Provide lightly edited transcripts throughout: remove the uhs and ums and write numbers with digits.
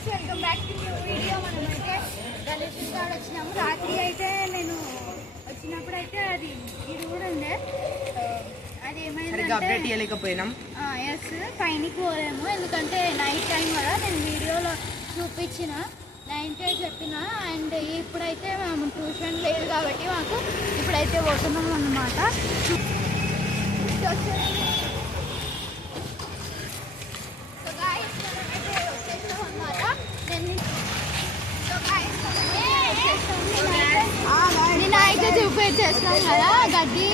Guys welcome back to new video. మనమైతే గణేష్ కాడ వచ్చినాము. రాత్రి అయితే నేను వచ్చినప్పుడు అయితే అది ఇది కూడా ఉండే, అది ఏమైందంటే ఎస్ పైనకి పోలేము ఎందుకంటే నైట్ టైం కదా. నేను వీడియోలో చూపించిన నైన్కే చెప్పిన. అండ్ ఇప్పుడైతే మేము ట్యూషన్ లేదు కాబట్టి మాకు ఇప్పుడైతే పోతున్నాం అన్నమాట. నేనైతే చూపించేస్తాం కదా గడ్డి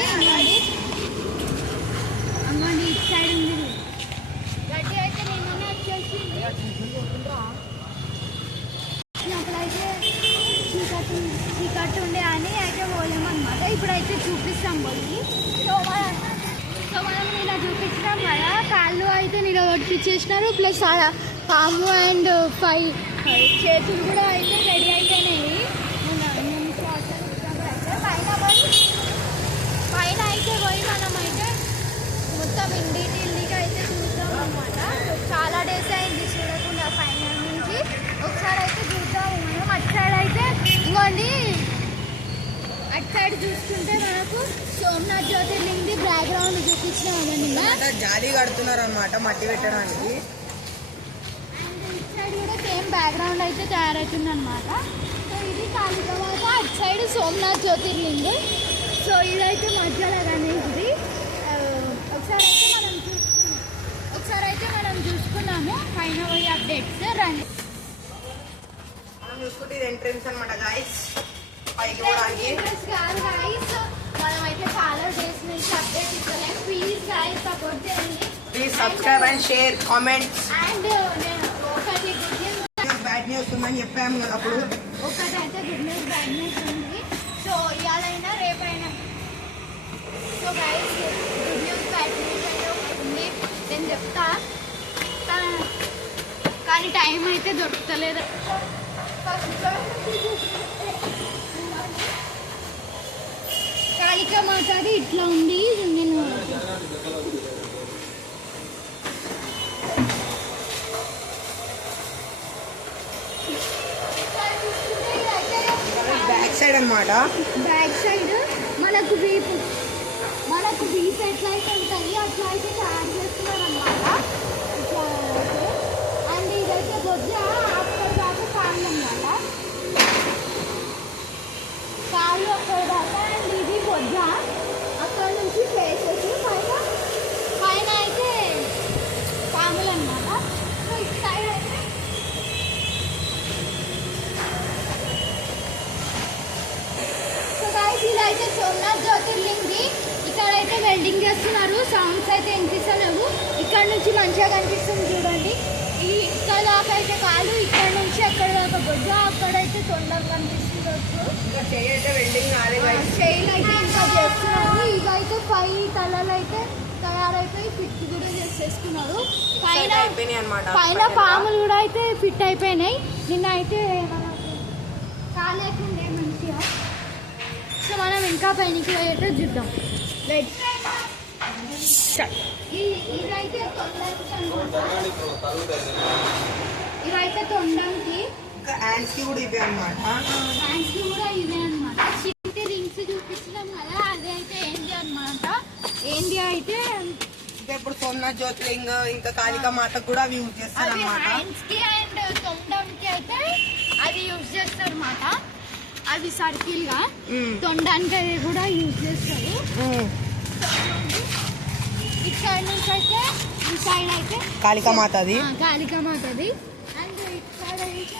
అమ్మండి ఇటు సైడ్ ఉంది గడ్డి. అయితే నిన్ననే వచ్చేసింది. అప్పుడైతే చీకట్టు ఉండే అని అయితే పోలేమన్నమాట. ఇప్పుడైతే చూపిస్తాం పోయి. సో మనం ఇలా చూపించినాం కదా. కాళ్ళు అయితే నిలబడిపించేసినారు. ప్లస్ పాము అండ్ 5 చేతులు కూడా అయితే రెడీ అయిపోయినాయి. పైన అయితే పోయి మనమైతే మొత్తం ఇంటికి అయితే చూద్దాం అన్నమాట. చాలా డేస్ అయింది చూడకుండా పైన నుంచి. ఒకసారి అయితే చూద్దాము మనం. అటు సైడ్ అయితే ఇంకోండి, అటు సైడ్ చూసుకుంటే మనకు సోమనాథ్ జ్యోతిర్లింగది బ్యాక్గ్రౌండ్ చూపించినాం. జాలి కడుతున్నారు అన్నమాట మట్టి పెట్టడానికి. అండ్ ఇటు సైడ్ కూడా సేమ్ బ్యాక్గ్రౌండ్ అయితే తయారవుతుంది అనమాట. సో ఇది కాళికామాత, అటు సైడ్ సోమనాథ్ జ్యోతిర్లింగ్. సో ఇదైతే మధ్యలో గణేష్ది. ఒకసారి అయితే మనం చూసుకున్నాము పైన పోయి అప్డేట్స్ రండి. మనం చూసుకుంటే ఇది ఎంట్రన్స్ అన్నమాట గైస్. పైకి కాదు గైస్, మనమైతే చాలా డేస్ నుంచి అప్డేట్ ఇస్తలేము. ప్లీజ్ గైస్ సపోర్ట్ చేయండి. Please subscribe and share comment. And నేను ఒకటి గుడ్ న్యూస్ బ్యాడ్ న్యూస్ ఉందని చెప్పాము కదా అప్పుడు. ఒకటైతే గుడ్ న్యూస్ బ్యాడ్ న్యూస్ ఉంది. సో ఇవాళైనా రేపైనా. So guys good news bad news అయితే ఒకటి ఉంది, నేను చెప్తా. కానీ టైం అయితే దొరుకుతలేదు. కాళికామాతది ఇట్లా ఉంది. నేను బ్యాక్ సైడ్ అన్నమాట. బ్యాక్ సైడ్ మనకు వీపు ఎట్లయితే ఉంటుంది అట్లా అయితే తయారు చేస్తున్నారు అన్నమాట. అండ్ ఇదైతే బొజ్జ అక్కడ దాకా కాళ్ళు అన్నమాట. కాళ్ళు అక్కడ దాకా. అండ్ ఇది బొజ్జ అక్కడ నుంచి ఫేసెస్ పైన అయితే పాములు అన్నమాట. సో ఇటు సైడ్ అయితే ఇదైతే సోమనాథ్ జ్యోతిర్లింగ్ది. ఇక్కడైతే వెల్డింగ్ చేస్తున్నారు. సౌండ్స్ అయితే వినిపిస్తలేవు. ఇక్కడ నుంచి మంచిగా కనిపిస్తుంది చూడండి. ఇక్కడ దాకా అయితే కాలు, ఇక్కడ నుంచి అక్కడ దాకా బొజ్జ, అక్కడైతే తొండం కనిపిస్తుంది. చైన్ అయితే ఇంకా చేస్తున్నారు. ఇవైతే 5 తలలు అయితే తయారైపోయి ఫిట్ కూడా చేసేసుకున్నారు. పైన పాములు కూడా అయితే ఫిట్ అయిపోయినాయి. నిన్న అయితే కాలేకుండే మంచిగా. సో మనం ఇంకా పైనకి పోయేటో చూద్దాం. ఇవైతే తొండంకి హ్యాండ్స్కి కూడా ఇవే అనమాట. హ్యాండ్స్కి కూడా ఇవే అనమాట. చిట్టి రింగ్స్ చూపించినాం కదా, అది అయితే ఏంటి అనమాట. ఏంటి అయితే ఇప్పుడు సోమనాథ్ జ్యోతిర్లింగ ఇంకా కాళికామాతకు కూడా అవి యూజ్ చేస్తారు అనమాట. హ్యాండ్స్కి అండ్ తొండంకి అయితే అది యూజ్ చేస్తారు అనమాట. అవి సర్కిల్ గా తొండానికి అది కూడా యూజ్ చేస్తారు. ఇక్కడ నుంచి అయితే ఈ సైడ్ అయితే కాళికామాతది. అండ్ ఇటు సైడ్ అయితే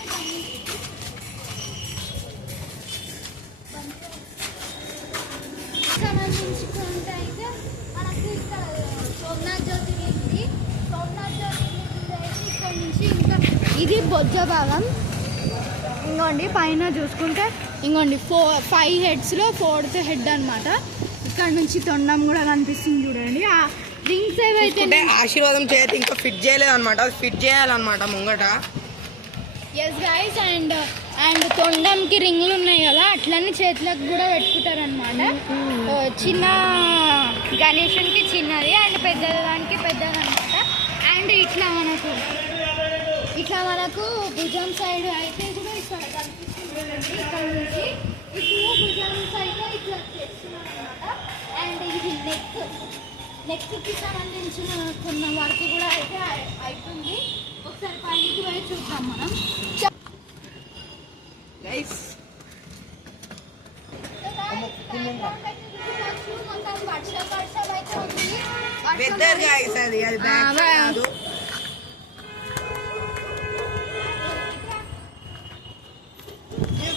సంబంధించుకుంటే అయితే మనకు ఇక్కడ సోమనాథ్ జ్యోతిర్లింగ్ అయితే ఇక్కడ నుంచి ఇంకా ఇది బొజ్జ భాగం. ఇంకోండి పైన చూసుకుంటే ఇంకోండి 5 హెడ్స్లో 4th హెడ్ అనమాట. ఇక్కడ నుంచి తొండం కూడా కనిపిస్తుంది చూడండి. ఆ రింగ్స్ ఏవైతే ఆశీర్వాదం చేతి ఇంకా ఫిట్ చేయలేదు అనమాట. ఫిట్ చేయాలన్నమాట ముంగట. Yes guys. అండ్ తొండంకి రింగులు ఉన్నాయి కదా, అట్లనే చేతులకు కూడా పెట్టుకుంటారు అనమాట. చిన్న గణేశునికి చిన్నది అండ్ పెద్దదానికి పెద్దది అనమాట. అండ్ ఇట్లా మనకు ఇట్లా మనకు భుజం సైడ్ అయితే కూడా ఇక్కడ కనిపిస్తుంది ఇక్కడ నుంచి ఇప్పుడు భుజం సైడ్ ఇట్లా చేస్తున్నాం అనమాట. అండ్ ఇది నెక్కి సంబంధించిన కొన్న వర్క్ కూడా అయితే అవుతుంది. ఒకసారి పైకి పోయి చూద్దాం మనం. వర్షం అయితే ఉంది. వెదర్ గైస్ అది బ్యాక్ కాదు.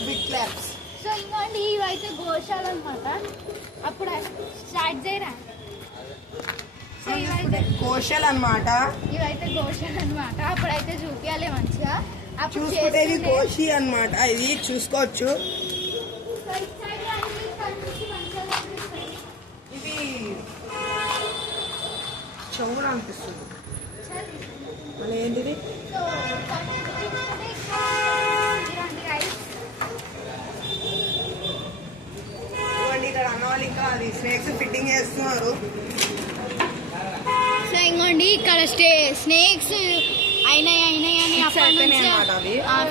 Big claps. సో ఇంకోండి ఇవైతే గోశాల అనమాట. అప్పుడు స్టార్ట్ చేయరా. సో ఇవైతే కోశల్ అన్నమాట. ఇవైతే గోశాల అనమాట. అప్పుడైతే చూపించాలి మంచిగా. అప్పుడు చూసుకుంటే ఇది కోషి అన్నమాట. ఇది చూసుకోవచ్చు. ఇది చెవులు అనిపిస్తుంది. మళ్ళీ ఏంటిది? ఇక్కడ అన్నవాళ్ళు ఇంకా అది స్నేక్స్ ఫిట్టింగ్ చేస్తున్నారు. సో ఇంకోండి ఇక్కడ స్నేక్స్ అయినాయి అని అప్పటి నుంచి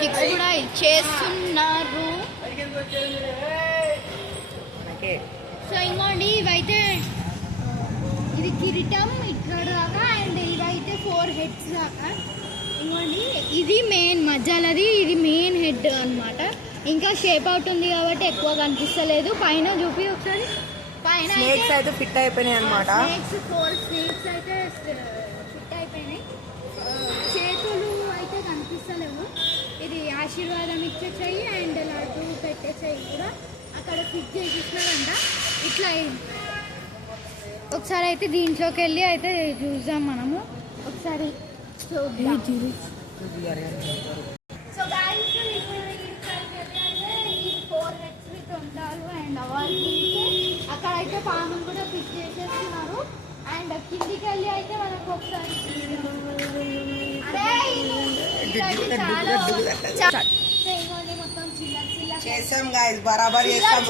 ఫిక్స్ కూడా చేస్తున్నారు. సో ఇంకోండి ఇవైతే ఇది కిరీటం ఇక్కడ దాకా అండ్ ఇవైతే 4 heads దాకా. ఇంకోండి ఇది మెయిన్ మధ్యలోది, ఇది మెయిన్ హెడ్ అన్నమాట. ఇంకా షేప్ అవుట్ ఉంది కాబట్టి ఎక్కువ కనిపిస్తలేదు. పైన చూపి ఒకసారి. పైన స్నేక్స్ అయితే ఫిట్ అయిపోయినాయి అన్నమాట. 4 snakes అయితే ఫిట్ అయిపోయినాయి. చేతులు అయితే కనిపిస్తలేవు. ఇది ఆశీర్వాదం ఇచ్చే చెయ్యి అండ్ లడ్డు పెట్టే చెయ్యి కూడా అక్కడ ఫిట్ చేసినారంట. ఇట్లా ఒకసారి అయితే దీంట్లోకి వెళ్ళి అయితే చూద్దాం మనము. ఒకసారి చూద్దాం. సో గాయ్స్ ఇప్పుడు ఈ 4 heads విత్ ఉంటారు అండ్ అక్కడైతే పాములు కూడా ఫిట్ చేసేస్తున్నారు. అండ్ కిందికి వెళ్ళి అయితే మనకు ఒకసారి మొత్తం చేస్తాం గాయస్, బరాబర్ చేస్తాం.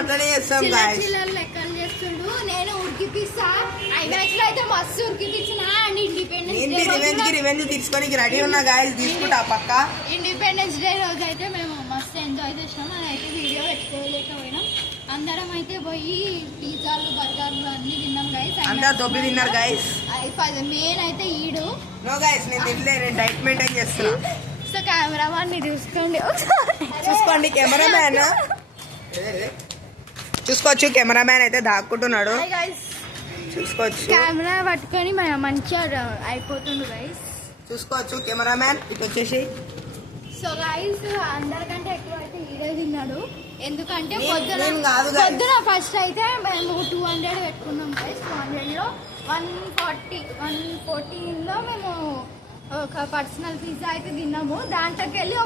అట్లనే చేస్తాం గాయస్. చిల్లర లెక్కలు చేస్తుండు. నేను ఉడికిపిస్తా. ఐమాక్స్ లో అయితే మస్తు ఉడికిపించిన అండ్ రివెంజ్ తీసుకొని రెడీ ఉన్నా గాయస్. తీసుకుంటా పక్క. ఇండిపెండెన్స్ డే రోజు అయితే మేము మస్తు ఎంజాయ్ చేసినాం. అదైతే వీడియో పెట్టుకోలేకపోయినాం. అందరం అయితే పోయి పిజ్జాలు బర్గర్లు అన్ని తిన్నాం గైస్. అందరు దొబ్బి తిన్నారు గైస్. మెయిన్ అయితే ఈడు. నో గైస్ నేను తినలే, నేను డైట్ మెయింటైన్ చేస్తున్నా. సో కెమెరామాన్ ని చూసుకోండి. చూసుకోండి కెమెరామ్యాన్. చూసుకోవచ్చు కెమెరామ్యాన్ అయితే దాక్కుంటున్నాడు. చూసుకోవచ్చు కెమెరా పట్టుకొని మంచిగా అయిపోతుండు గైస్. చూసుకోవచ్చు కెమెరామ్యాన్ ఇటు వచ్చేసి. సో గైస్ అందరికంటే ఎక్కువ అయితే ఈడే తిన్నాడు. ఎందుకంటే పొద్దున ఫస్ట్ అయితే మేము 200 పెట్టుకున్నాం గైస్. 200 లో 114 లో మేము ఒక పర్సనల్ పిజ్జా అయితే తిన్నాము. దాంట్లోకి వెళ్ళి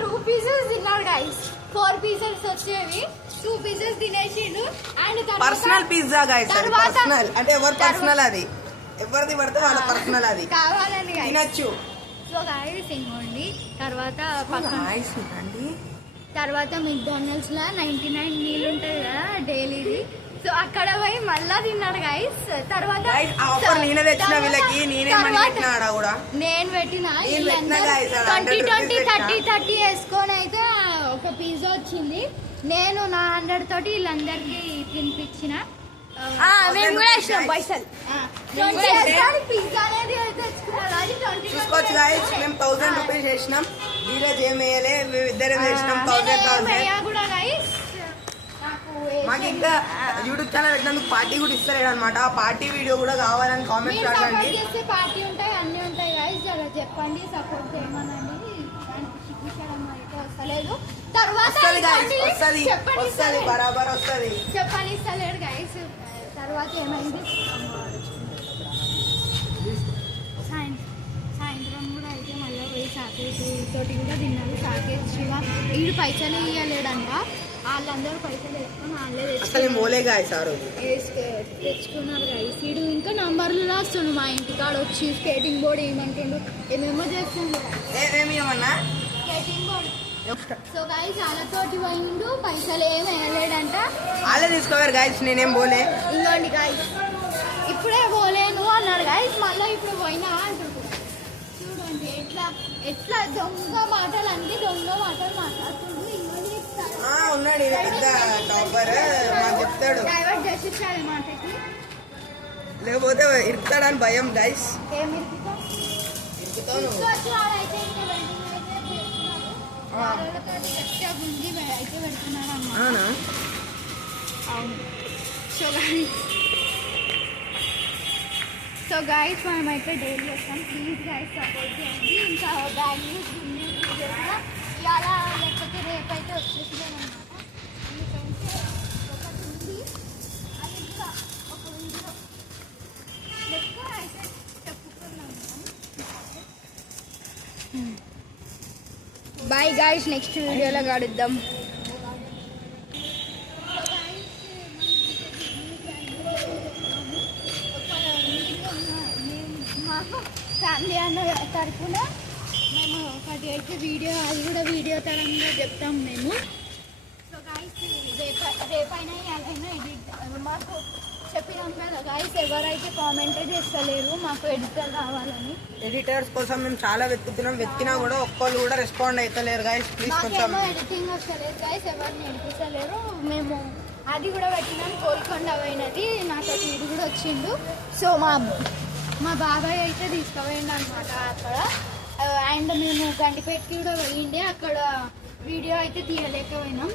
2 pieces తిన్నాడు గైస్. 4 pieces వచ్చేవి, 2 pieces తినేసిండు. And personal pizza guys. Personal అంటే ఎవరి పర్సనల్, అది ఎవరిది పడితే వాళ్ళ పర్సనల్, అది కావాలని తినచ్చు. సో గైస్ ఇంకోండి తర్వాత McDonald's లో 99 మీల్ ఉంటాయి కదా డైలీది. సో అక్కడ పోయి మళ్ళా తిన్నాడు గైస్. తర్వాత నేను తెచ్చిన వీళ్ళకి నేను పెట్టిన 20, 30 వేసుకొని అయితే ఒక పిజ్జా వచ్చింది. నేను నా 100 తోటి వీళ్ళందరికి తినిపించిన. మేము కూడా వేసినాం పైసలు. పిజ్జా అనేది చూసుకోవచ్చు గైస్. మేము 1000 రూపీస్ వేసినాం. ధీరజ్ ఏం వేయలే, మేము ఇద్దరం వేసినాం 1000 కూడా గైస్. మాకు ఇంకా యూట్యూబ్ ఛానల్ పెట్టినందుకు పార్టీ కూడా ఇస్తలేడు అనమాట. ఆ పార్టీ వీడియో కూడా కావాలని కామెంట్ చేయండి. పార్టీ ఉంటాయి, అన్ని ఉంటాయి గైస్. చెప్పండి, సపోర్ట్ చేయమనండి. అయితే వస్తలేదు. తర్వాత వస్తుంది బరాబర్ వస్తుంది. చెప్పండి ఇస్తలేడు గైస్. తర్వాత ఏమైంది, సాయంత్రం కూడా అయితే మళ్ళీ పోయి సాకేష్ తోటి కూడా తిన్నారు. సాకేష్ శివ వీడు పైసలు ఇవ్వలేడంట. వాళ్ళందరూ పైసలు వేసుకొని వాళ్ళే తెచ్చుకున్నారు గైస్. వీడు ఇంకా నంబర్లు రాస్తుండు. మా ఇంటికాడ వచ్చి స్కేటింగ్ బోర్డ్ ఏమంటుండు, ఏమేమో చేస్తుండు స్కేటింగ్ బోర్డ్. సో గైస్ వాళ్ళతోటి పోయిండు, పైసలు ఏమి వేయలేడంట. వాళ్ళే తీసుకోవారు గైస్, నేనేం పోలే. ఇంకోండి గైస్ ఇప్పుడే పోలేను అన్నాడు గైస్. మళ్ళీ ఇప్పుడు పోయినా అంటుండు. ఎట్లా దొంగ మాటలు అంటే దొంగ మాటలు మాట్లాడుతుండు. ఉన్నాడు ఈయన పెద్ద టాపర్, మాకు చెప్తాడు. డైవర్ట్ చేసేసాడు మాటకి, లేకపోతే ఇరుకుతాడని భయం గైస్. ఏం ఇరుకుతాను గుంజి అయితే పెడుతున్నాడు అన్నమాట. అవును. సో గైస్ మనమైతే డైలీ వస్తాం. ప్లీజ్ గైస్ సపోర్ట్ చేయండి. ఇంకా బ్యాడ్ న్యూస్ గుడ్ న్యూస్ కూడా ఇవాళ లేకపోతే రేపు అయితే వచ్చేసింది అనమాట. ఎందుకంటే ఒకటి ఉంది, అది ఇంకా ఒక వీడియో లెక్క అయితే చెప్పుకున్నాం. బాయ్ గైస్, నెక్స్ట్ వీడియోలో కలుద్దాం. ఫ్యామిలీ అన్న తరఫున మేము ఒకటి అయితే వీడియో, అది కూడా వీడియో తరంగా చెప్తాం మేము. సో గాయస్ రేపైనా ఎలాగైనా ఎడిట్ మాకు చెప్పినాం కదా గాయస్. ఎవరైతే కామెంట్ చేస్తలేరు మాకు ఎడిటర్ కావాలని. ఎడిటర్స్ కోసం మేము చాలా వెతుకుతున్నాం, వెతికినా కూడా ఒక్కళ్ళు కూడా రెస్పాండ్ అవుతలేరు గాయస్. ప్లీజ్ కొంచెం ఎడిటింగ్ వస్తలేదు గాయస్, ఎవరిని ఎడిపిస్తలేరు. మేము అది కూడా పెట్టినాం, గోల్కొండ పోయినది నాకు ఇది కూడా వచ్చిండు. సో మా బాబాయ్ అయితే తీసుకుపోయిండు అనమాట అక్కడ. అండ్ మేము గండిపేటకి కూడా పోయిండే, అక్కడ వీడియో అయితే తీయలేకపోయినాం.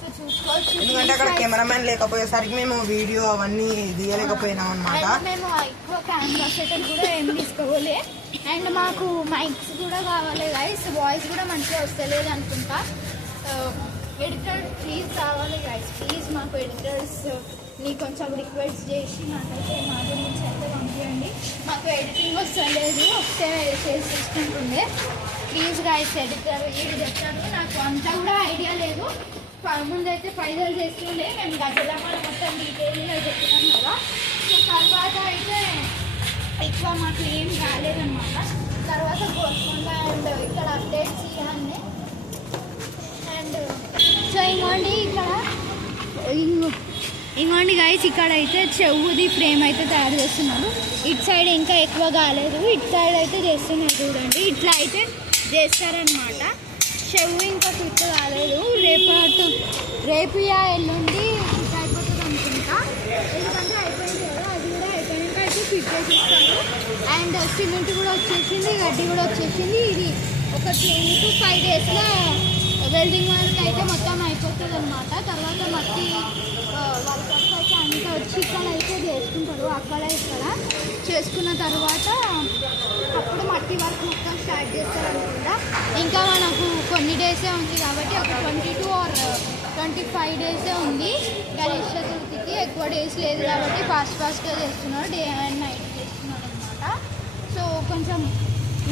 సో చూసుకోవచ్చు, ఎందుకంటే అక్కడ కెమెరామెన్ లేకపోయేసరికి మేము వీడియో అవన్నీ తీయలేకపోయినాం అనమాట. మేము ఎక్కువ కెమెరా సెటప్ కూడా ఏం తీసుకోవాలి. అండ్ మాకు మైక్స్ కూడా కావాలి గైస్, వాయిస్ కూడా మంచిగా వస్తలేదు అనుకుంటా. ఎడిటర్ ప్లీజ్ కావాలి గైస్, ప్లీజ్ మాకు ఎడిటర్స్ ని కొంచెం రిక్వెస్ట్ చేసి మాకైతే మా గురించి అయితే పంపించండి. మాకు ఎడిటింగ్ వస్తలేదు, వస్తే చేసుకుంటుండే. ప్లీజ్ గైస్ ఎడిటర్ వీడు చెప్తారు. నాకు అంతా కూడా ఐడియా లేదు, ముందైతే పైదలు చేస్తుండే. మేము గజలమాల మొత్తం డీటెయిల్గా చెప్పినాం కదా. సో తర్వాత అయితే ఎక్కువ మాకు ఏం కాలేదన్నమాట. తర్వాత గోల్కొండ అండ్ ఇక్కడ అప్డేట్స్ ఇవన్నీ. అండ్ సో ఇంకోండి ఇక్కడ ఇంకోండి గైస్, ఇక్కడ అయితే చెవుది ఫ్రేమ్ అయితే తయారు చేస్తున్నారు. ఇటు సైడ్ ఇంకా ఎక్కువ కాలేదు, ఇటు సైడ్ అయితే చేస్తున్నారు చూడండి. ఇట్లా అయితే చేస్తారనమాట. చెవు ఇంకా ఫిట్ కాలేదు, రేపు ఎల్లుండి ఫిట్ అయిపోతుంది అనుకుంటా. ఎందుకంటే అయిపోయింది కదా, అది కూడా అయిపోయాక అయితే ఫిట్ చేసేస్తారు. అండ్ సిమెంట్ కూడా వచ్చేసింది, గడ్డి కూడా వచ్చేసింది. ఇది ఒక 2 to 5 daysలో వెల్డింగ్ వర్క్ అయితే మొత్తం అయిపోతుంది అనమాట. తర్వాత మట్టి వాళ్ళకి అయితే అంతా వచ్చి ఇక్కడ అయితే చేసుకుంటారు, అక్కడ ఇక్కడ చేసుకున్న తర్వాత అప్పుడు మట్టి వర్క్ మొత్తం స్టార్ట్ చేస్తారు అనుకుంటా. ఇంకా మనకు కొన్ని డేసే ఉంది కాబట్టి ఒక 22 or 25 డేసే ఉంది గణేష్ చతుర్థికి. ఎక్కువ డేస్ లేదు కాబట్టి ఫాస్ట్గా చేస్తున్నారు, డే అండ్ నైట్ చేస్తున్నారు అనమాట. సో కొంచెం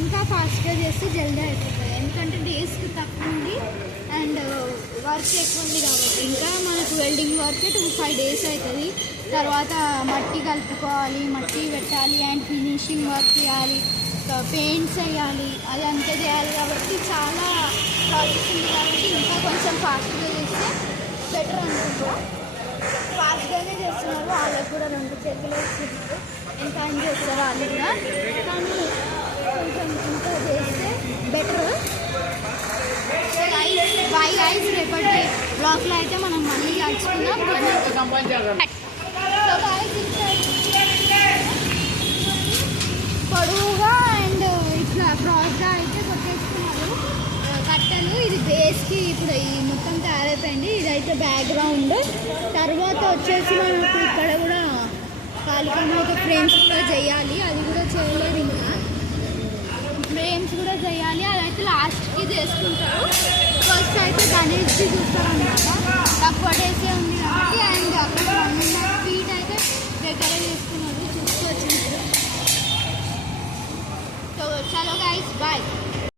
ఇంకా ఫాస్ట్గా చేస్తే జల్దీ అయిపోతుంది, ఎందుకంటే డేస్కి తక్కువ ఉంది అండ్ వర్క్ ఎక్కువ ఉంది కాబట్టి. ఇంకా మనకు వెల్డింగ్ వర్క్ 2-5 days అవుతుంది. తర్వాత మట్టి కలుపుకోవాలి, మట్టి పెట్టాలి అండ్ ఫినిషింగ్ వర్క్ చేయాలి, పెయింట్స్ వేయాలి, అది అంతా చేయాలి కాబట్టి చాలా ప్రాసెస్ ఉంది. కాబట్టి ఇంకా కొంచెం ఫాస్ట్గా చేస్తే బెటర్ అనుకుంటున్నా. ఫాస్ట్గానే చేస్తున్నారు, వాళ్ళకి కూడా 2 చేతులు వేస్తున్నారు, ఎంత అని చేస్తారు వాళ్ళు కూడా. కానీ కొంచెం ఇంకా చేస్తే బెటర్. బాయ్ గైస్, రేపటి బ్లాగ్లో అయితే మనం మళ్ళీ కలుసుకుందాం. పొడవుగా అండ్ ఇట్లా క్రాస్గా అయితే కొట్టేసుకున్నారు కట్టెలు. ఇది బేస్కి ఇప్పుడు ఈ మొత్తం తయారైపోయింది. ఇదైతే బ్యాక్గ్రౌండ్. తర్వాత వచ్చేసి మనకు ఇక్కడ కూడా కాలికమైతే ఫ్రేమ్స్ కూడా చేయాలి, అది కూడా చేయలేదు. ఇంకా ఫ్రేమ్స్ కూడా చేయాలి, అదైతే లాస్ట్కి చేసుకుంటారు. ఫస్ట్ అయితే గణేష్కి చూస్తారు అన్నమాట. తక్కువ డేసే ఉంది కాబట్టి. అండ్